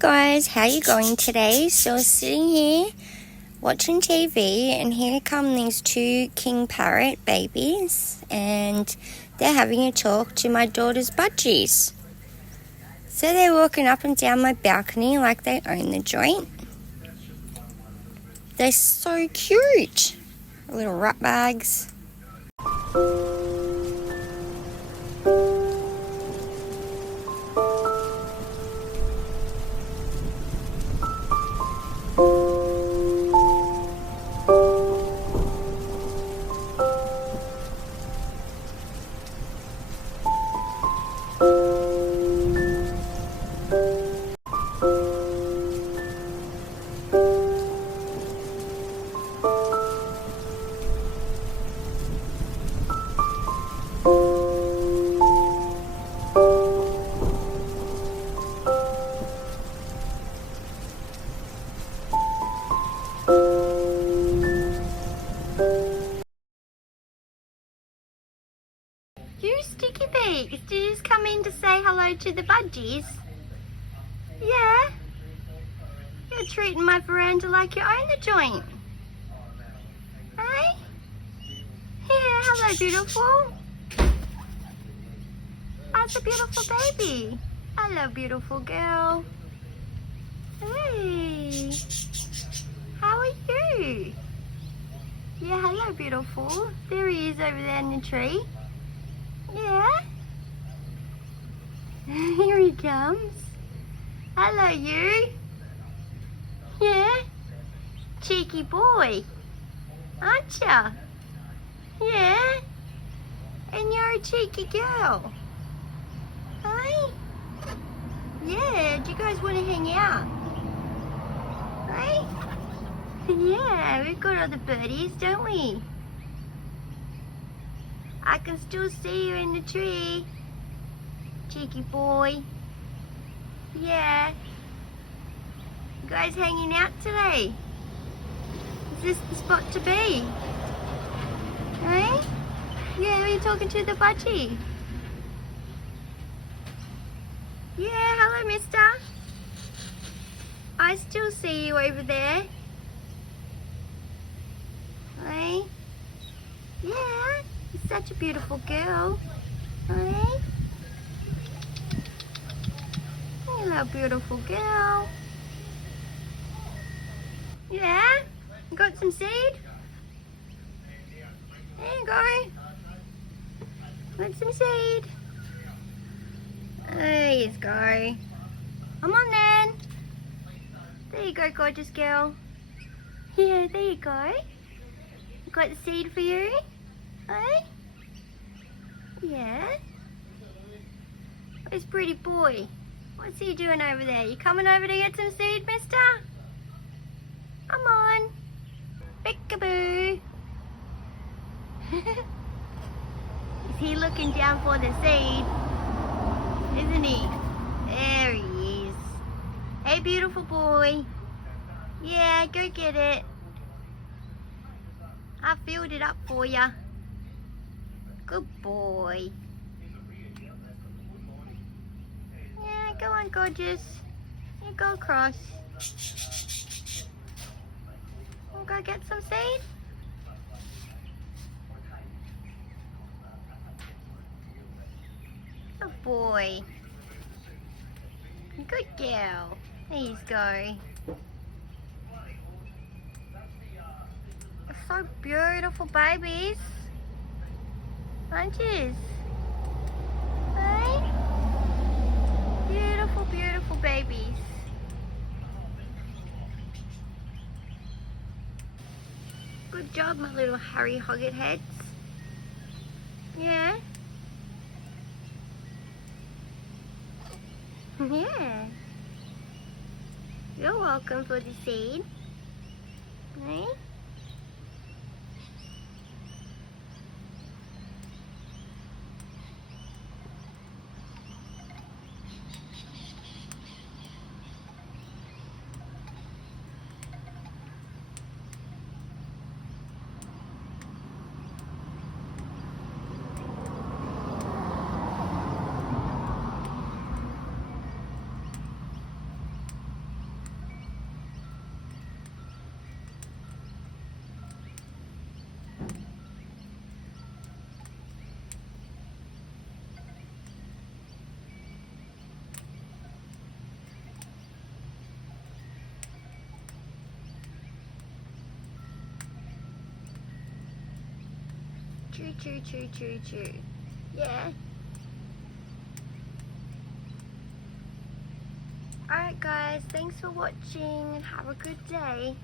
guys, how you going today? So we're sitting here watching TV and here come these two king parrot babies and they're having a talk to my daughter's budgies. So they're walking up and down my balcony like they own the joint. They're so cute. Little rat bags. You sticky beaks, did you just come in to say hello to the budgies? Yeah? You're treating my veranda like you own the joint. Hey? Yeah, hello beautiful. That's a beautiful baby. Hello beautiful girl. Hey. How are you? Yeah, hello beautiful. There he is over there in the tree. Yeah? Here he comes. Hello you. Yeah? Cheeky boy. Aren't ya? Yeah? And you're a cheeky girl. Hey? Yeah, do you guys want to hang out? Hey? Yeah, we've got other birdies, don't we? I can still see you in the tree. Cheeky boy. Yeah. You guys hanging out today? Is this the spot to be? Hey? Yeah, are you talking to the budgie? Yeah, hello mister. I still see you over there. Hey? Yeah, you're such a beautiful girl. Hey? Hello, beautiful girl. Yeah? You got some seed? There you go. Want some seed? There you go. Come on then. There you go, gorgeous girl. Yeah, there you go. Got the seed for you? Hey? Yeah? Where's pretty boy? What's he doing over there? You coming over to get some seed, mister? Come on. Peekaboo. Is he looking down for the seed? Isn't he? There he is. Hey, beautiful boy. Yeah, go get it. I filled it up for ya. Good boy. Yeah, go on, gorgeous. You go across. We'll go get some seed. Good boy. Good girl. There you go. So beautiful babies, aren't you? Hey? Beautiful, beautiful babies. Good job, my little Harry Hoggett heads. Yeah? Yeah. You're welcome for the seed. Hey? Choo, choo, choo, choo, choo. Yeah. Alright guys, thanks for watching and have a good day.